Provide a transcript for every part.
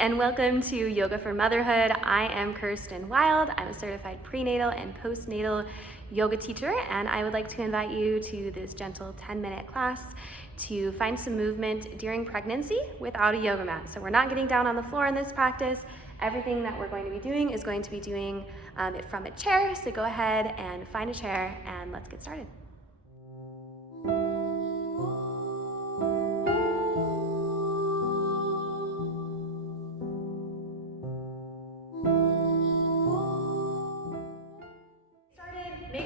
and welcome to Yoga for Motherhood. I am Kirsten Wild. I'm a certified prenatal and postnatal yoga teacher, and I would like to invite you to this gentle 10-minute class to find some movement during pregnancy without a yoga mat. So we're not getting down on the floor in this practice. Everything that we're going to be doing is going to be doing it from a chair. So go ahead and find a chair and let's get started.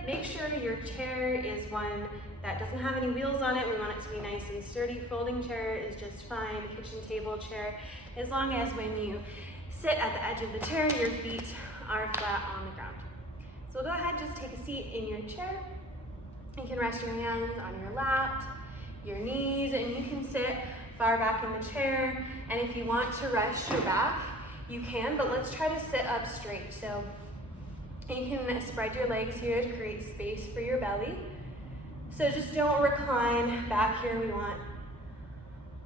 Make sure your chair is one that doesn't have any wheels on it. We want it to be nice and sturdy. Folding chair is just fine. Kitchen table chair, as long as when you sit at the edge of the chair, your feet are flat on the ground. So go ahead, just take a seat in your chair. You can rest your hands on your lap, your knees, and you can sit far back in the chair. And if you want to rest your back, you can, but let's try to sit up straight. So you can spread your legs here to create space for your belly. So just don't recline back here. We want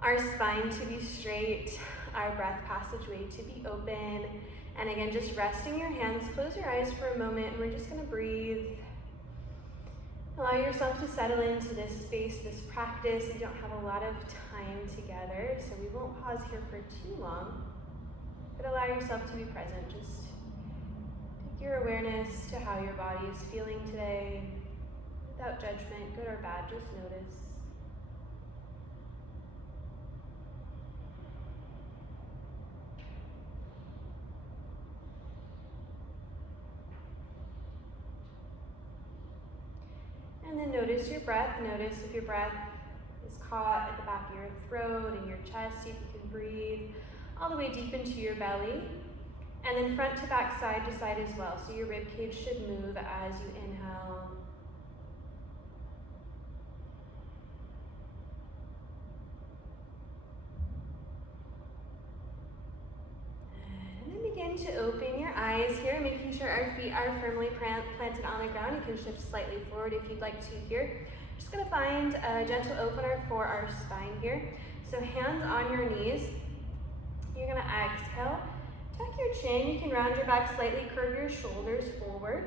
our spine to be straight, our breath passageway to be open. And again, just resting your hands, close your eyes for a moment, and we're just gonna breathe. Allow yourself to settle into this space, this practice. We don't have a lot of time together, so we won't pause here for too long, but allow yourself to be present. Just your awareness to how your body is feeling today, without judgment, good or bad, just notice. And then notice your breath. Notice if your breath is caught at the back of your throat and your chest, see if you can breathe all the way deep into your belly. And then front to back, side to side as well. So your rib cage should move as you inhale. And then begin to open your eyes here, making sure our feet are firmly planted on the ground. You can shift slightly forward if you'd like to here. Just gonna find a gentle opener for our spine here. So hands on your knees. You're gonna exhale. Tuck your chin, you can round your back slightly, curve your shoulders forward.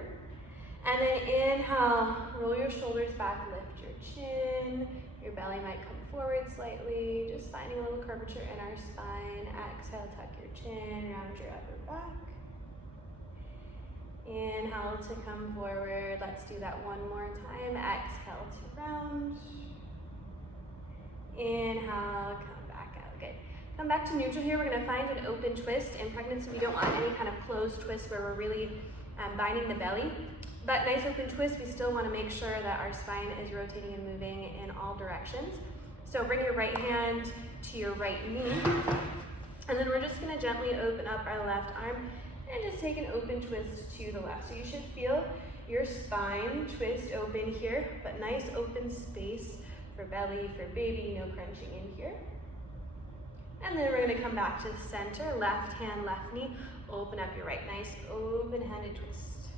And then inhale, roll your shoulders back, lift your chin. Your belly might come forward slightly, just finding a little curvature in our spine. Exhale, tuck your chin, round your upper back. Inhale to come forward. Let's do that one more time. Exhale to round. Inhale, come back out. Good. Come back to neutral here. We're going to find an open twist. In pregnancy, we don't want any kind of closed twist where we're really binding the belly. But nice open twist, we still want to make sure that our spine is rotating and moving in all directions. So bring your right hand to your right knee. And then we're just going to gently open up our left arm and just take an open twist to the left. So you should feel your spine twist open here, but nice open space for belly, for baby, no crunching in here. And then we're going to come back to the center, left hand, left knee, open up your right, nice open-handed twist.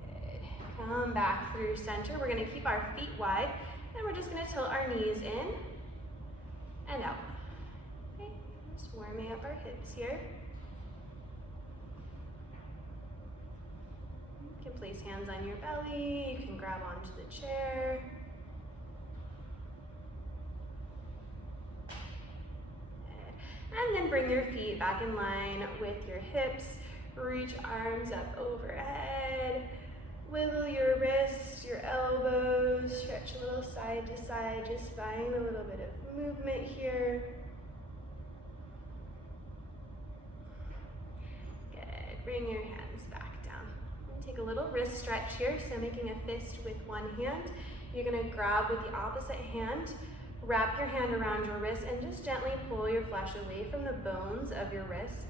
Good. Come back through center. We're going to keep our feet wide, and we're just going to tilt our knees in and out. Okay, just warming up our hips here. You can place hands on your belly, you can grab onto the chair. And then bring your feet back in line with your hips. Reach arms up overhead. Wiggle your wrists, your elbows. Stretch a little side to side. Just find a little bit of movement here. Good. Bring your hands back down. Take a little wrist stretch here. So making a fist with one hand. You're going to grab with the opposite hand. Wrap your hand around your wrist and just gently pull your flesh away from the bones of your wrist.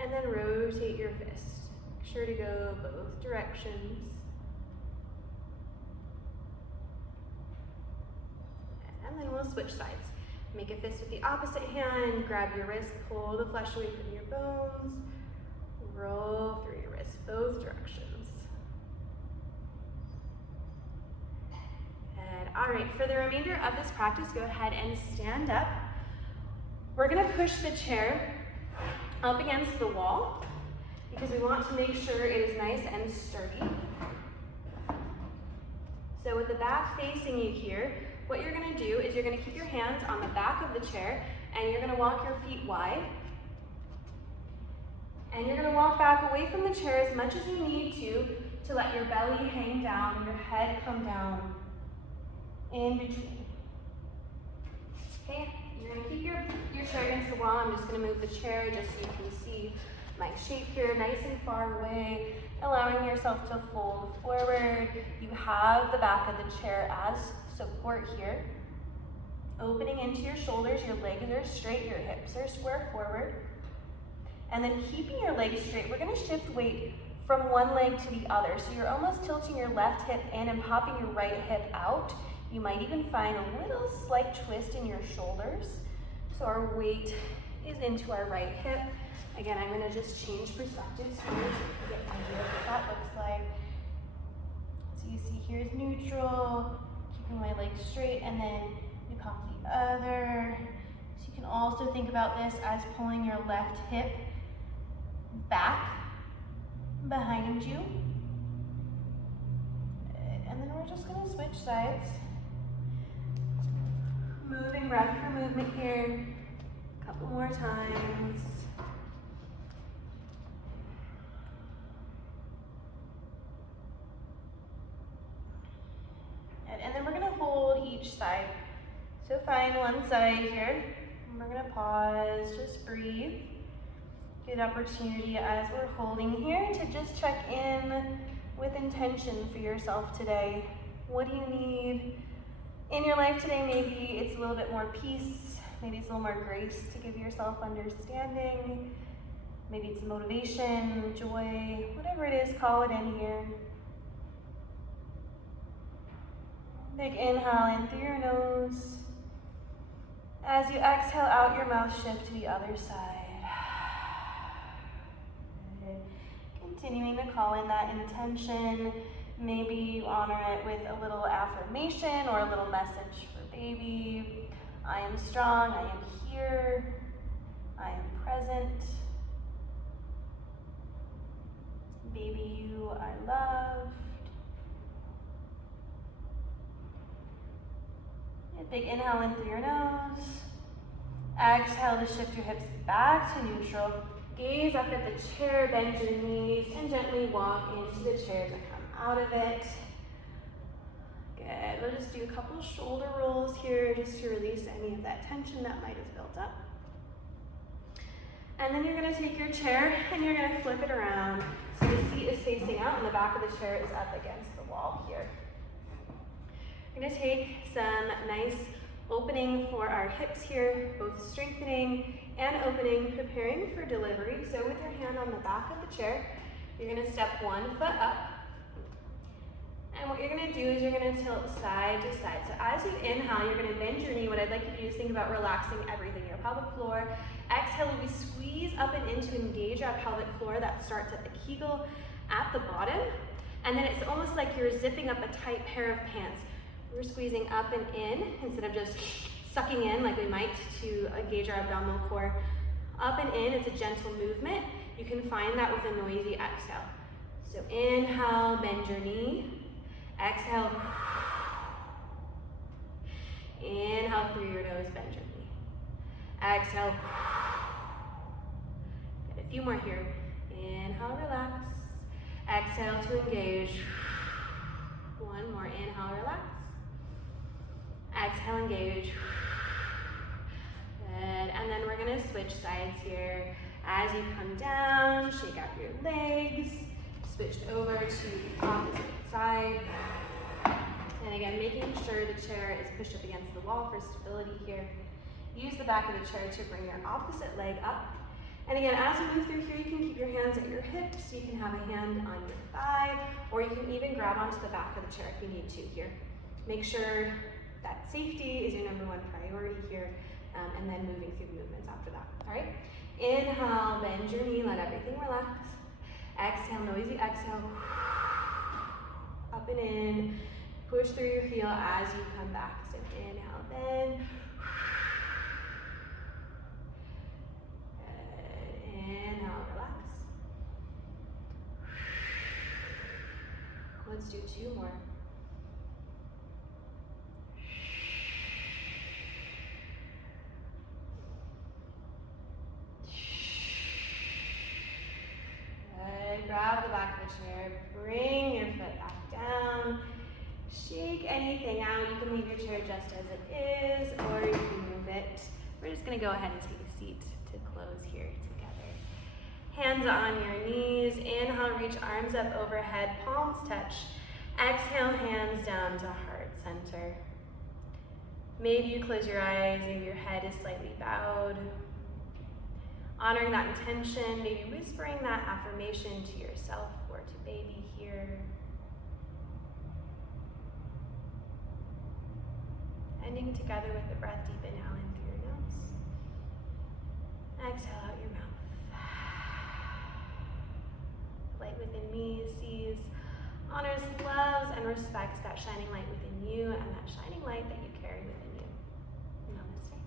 And then rotate your fist. Make sure to go both directions. And then we'll switch sides. Make a fist with the opposite hand, grab your wrist, pull the flesh away from your bones, roll through your wrist, both directions. Good. All right, for the remainder of this practice, go ahead and stand up. We're gonna push the chair up against the wall because we want to make sure it is nice and sturdy. So with the back facing you here, what you're gonna do is you're gonna keep your hands on the back of the chair and you're gonna walk your feet wide. And you're gonna walk back away from the chair as much as you need to let your belly hang down, your head come down in between. Okay, you're gonna keep your chair against the wall. I'm just gonna move the chair just so you can see my shape here, nice and far away, allowing yourself to fold forward. You have the back of the chair as support here. Opening into your shoulders, your legs are straight, your hips are square forward. And then keeping your legs straight, we're gonna shift weight from one leg to the other. So you're almost tilting your left hip in and popping your right hip out. You might even find a little slight twist in your shoulders. So our weight is into our right hip. Again, I'm gonna just change perspectives here so you can get an idea of what that looks like. So you see here's neutral, keeping my legs straight, and then you pop the other. So you can also think about this as pulling your left hip back behind you. And then we're just gonna switch sides. Moving breath for movement here. A couple more times. And then we're gonna hold each side. So find one side here. And we're gonna pause, just breathe. Good opportunity as we're holding here to just check in with intention for yourself today. What do you need in your life today? Maybe it's a little bit more peace. Maybe it's a little more grace to give yourself understanding. Maybe it's motivation, joy, whatever it is, call it in here. Big inhale in through your nose. As you exhale out your mouth, shift to the other side. Continuing to call in that intention. Maybe you honor it with a little affirmation or a little message for baby. I am strong, I am here, I am present. Baby, you are loved. A big inhale in through your nose. Exhale to shift your hips back to neutral. Gaze up at the chair, bend your knees, and gently walk into the chair to come out of it. Good. We'll just do a couple shoulder rolls here just to release any of that tension that might have built up. And then you're going to take your chair and you're going to flip it around. So the seat is facing out and the back of the chair is up against the wall here. We're going to take some nice opening for our hips here, both strengthening and opening, preparing for delivery. So with your hand on the back of the chair, you're gonna step one foot up. And what you're gonna do is you're gonna tilt side to side. So as you inhale, you're gonna bend your knee. What I'd like you to do is think about relaxing everything, your pelvic floor. Exhale, we squeeze up and in to engage our pelvic floor. That starts at the Kegel at the bottom. And then it's almost like you're zipping up a tight pair of pants. We're squeezing up and in instead of just sucking in like we might to engage our abdominal core. Up and in, it's a gentle movement. You can find that with a noisy exhale. So inhale, bend your knee. Exhale. Inhale through your nose, bend your knee. Exhale. Get a few more here. Inhale, relax. Exhale to engage. One more, inhale, relax. Exhale, engage. Good. And then we're gonna switch sides here. As you come down, shake out your legs. Switch over to the opposite side. And again, making sure the chair is pushed up against the wall for stability here. Use the back of the chair to bring your opposite leg up. And again, as you move through here, you can keep your hands at your hips. So you can have a hand on your thigh, or you can even grab onto the back of the chair if you need to here. Make sure that safety is your number one priority here, and then moving through the movements after that, all right? Inhale, bend your knee, let everything relax. Exhale, noisy exhale. Up and in, push through your heel as you come back. So inhale, bend. Let's do 2 more. Good. Grab the back of the chair, bring your foot back down. Shake anything out. You can leave your chair just as it is, or you can move it. We're just gonna go ahead and take a seat to close here together. Hands on your knees. Inhale, reach arms up overhead, palms touch. Exhale, hands down to heart center. Maybe you close your eyes, maybe your head is slightly bowed. Honoring that intention, maybe whispering that affirmation to yourself or to baby here. Ending together with the breath, deep inhale in through your nose. Exhale out your mouth. Light within me sees, honors, loves, and respects that shining light within you and that shining light that you carry within you. Namaste.